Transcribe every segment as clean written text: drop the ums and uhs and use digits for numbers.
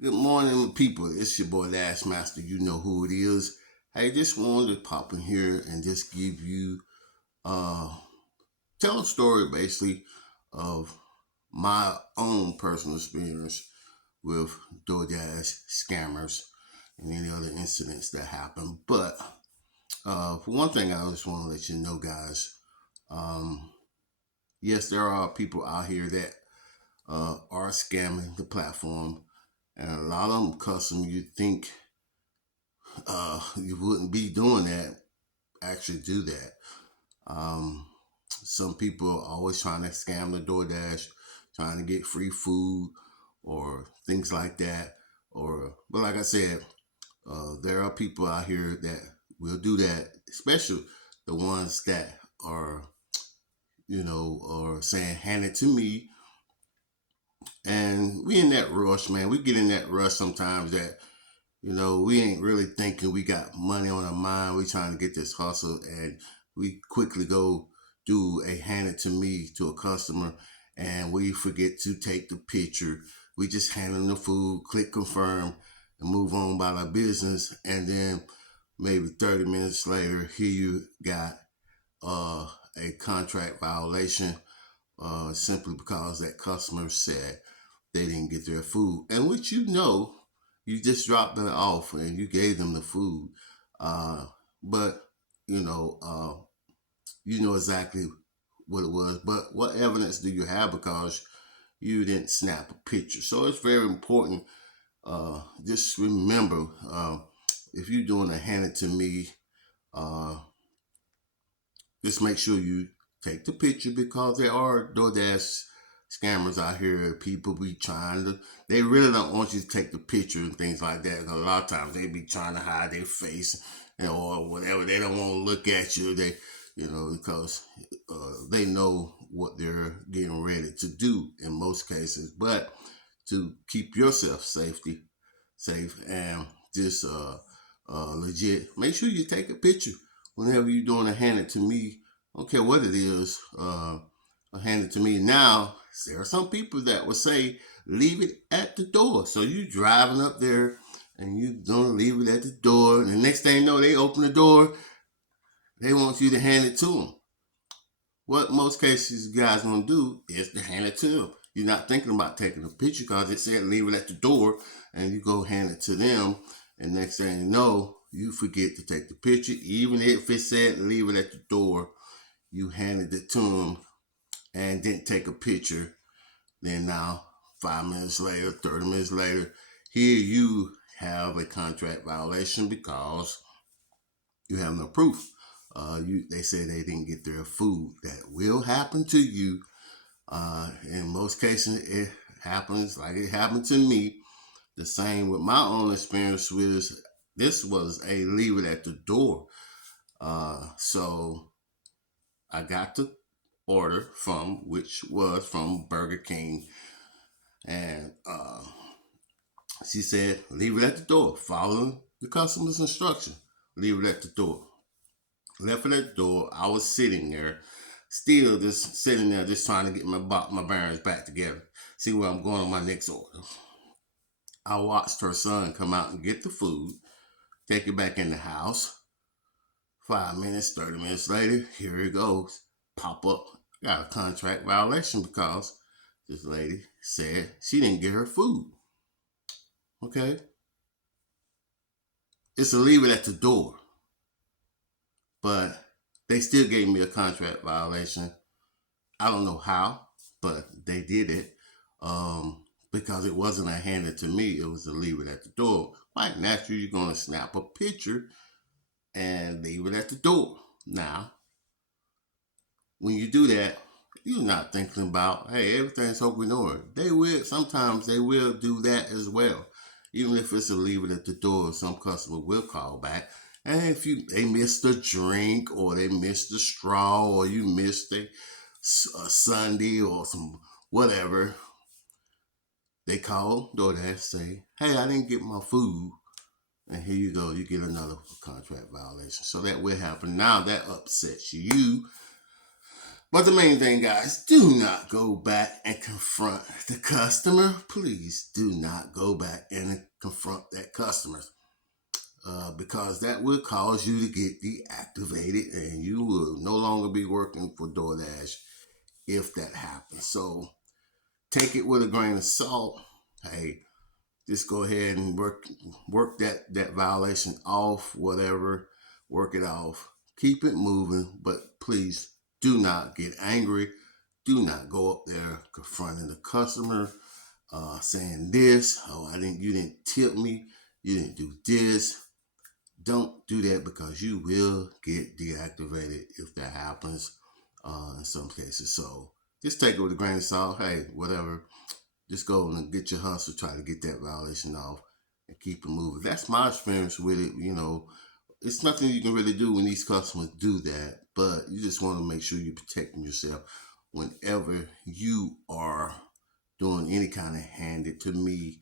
Good morning, people. It's your boy Last Master. You know who it is. Hey, just wanted to pop in here and just give you, uh, tell a story basically of my own personal experience with Doordash scammers and any other incidents that happen. But for one thing, I just want to let you know, guys. Um, yes, there are people out here that are scamming the platform, and a lot of them custom. You think you wouldn't be doing that, actually do that. Some people are always trying to scam the DoorDash, trying to get free food or things like that. But like I said, there are people out here that will do that, especially the ones that are, are saying, hand it to me. And we in that rush, man. We get in that rush sometimes that we ain't really thinking we got money on our mind. We trying to get this hustle and we quickly go do a hand it to me to a customer and we forget to take the picture. We just hand them the food, click confirm and move on about our business. And then maybe 30 minutes later, here you got uh, a contract violation simply because that customer said they didn't get their food. And what you just dropped it off and you gave them the food. Uh, but, you know, uh, you know exactly what it was. But what evidence do you have because you didn't snap a picture? So it's very important. Just remember, if you're doing a hand it to me, uh, just make sure you take the picture because there are DoorDash scammers out here. People be trying to, they really don't want you to take the picture and things like that. A lot of times they be trying to hide their face or whatever. They don't want to look at you. Because they know what they're getting ready to do in most cases. But to keep yourself safe and just legit, make sure you take a picture whenever you're doing a hand it to me. I don't care what it is, hand it to me. Now, there are some people that will say, leave it at the door. So you driving up there and you gonna leave it at the door. And the next thing you know, they open the door. They want you to hand it to them. What most cases you guys gonna do is to hand it to them. You're not thinking about taking a picture because it said leave it at the door, and you go hand it to them. And next thing you know, you forget to take the picture, even if it said leave it at the door. You handed it to them and didn't take a picture. Then now, 5 minutes later, 30 minutes later, here you have a contract violation because you have no proof. They say they didn't get their food. That will happen to you. In most cases, it happens like it happened to me. The same with my own experience with this was a leave it at the door. So I got the order which was from Burger King, and she said leave it at the door, following the customer's instruction. Leave it at the door. Left it at the door. I was sitting there, still just sitting there, just trying to get my bearings back together. See where I'm going on my next order. I watched her son come out and get the food, take it back in the house. 5 minutes, 30 minutes later, here it goes. Pop up. Got a contract violation because this lady said she didn't get her food. Okay? It's a leave it at the door. But they still gave me a contract violation. I don't know how, but they did it. Because it wasn't a hand it to me, it was a leave it at the door. Quite naturally, you're going to snap a picture and leave it at the door. Now, when you do that, you're not thinking about, hey, everything's open in order. Sometimes they will do that as well. Even if it's a leave it at the door, some customer will call back. And if they missed a drink or they missed a straw or you missed a Sunday or some whatever, they call DoorDash, say, hey, I didn't get my food. And here you go, you get another contract violation. So that will happen. Now that upsets you But the main thing, guys, do not go back and confront the customer. Please do not go back and confront that customer. Because that will cause you to get deactivated and you will no longer be working for DoorDash if that happens. So take it with a grain of salt. Hey, just go ahead and work that violation off, whatever, work it off. Keep it moving, but please do not get angry. Do not go up there confronting the customer, saying this. Oh, you didn't tip me. You didn't do this. Don't do that because you will get deactivated if that happens in some cases. So just take it with a grain of salt. Hey, whatever. Just go and get your hustle, try to get that violation off and keep it moving. That's my experience with it. It's nothing you can really do when these customers do that, but you just want to make sure you're protecting yourself whenever you are doing any kind of handed to me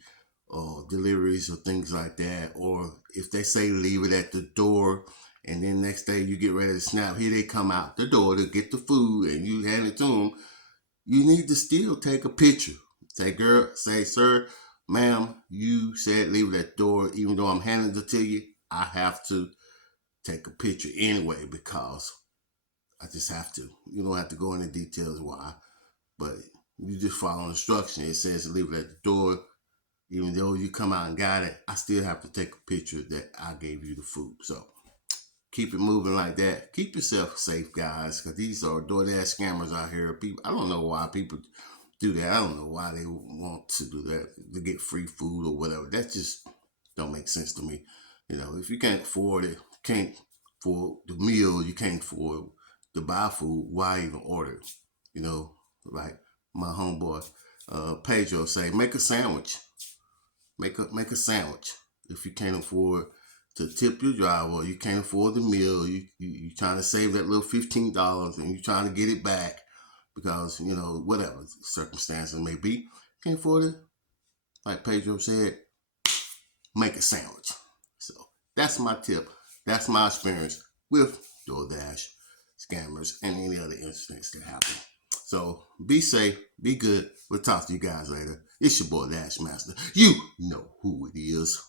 or deliveries or things like that. Or if they say leave it at the door and then next day you get ready to snap, here they come out the door to get the food and you hand it to them, you need to still take a picture. Say, sir, ma'am, you said leave it at the door. Even though I'm handing it to you, I have to take a picture anyway because I just have to. You don't have to go into details why, but you just follow instruction. It says leave it at the door. Even though you come out and got it, I still have to take a picture that I gave you the food. So keep it moving like that. Keep yourself safe, guys, because these are DoorDash scammers out here. People, I don't know why people do that. I don't know why they want to do that to get free food or whatever. That just don't make sense to me. If you can't afford it, can't afford the meal, you can't afford to buy food, why even order it? Like my homeboy Pedro say, make a sandwich. Make a sandwich. If you can't afford to tip your driver, you can't afford the meal, you trying to save that little $15 and you trying to get it back because, whatever circumstances may be, can't afford it. Like Pedro said, make a sandwich. So that's my tip. That's my experience with DoorDash scammers and any other incidents that happen. So be safe, be good. We'll talk to you guys later. It's your boy Dash Master. You know who it is.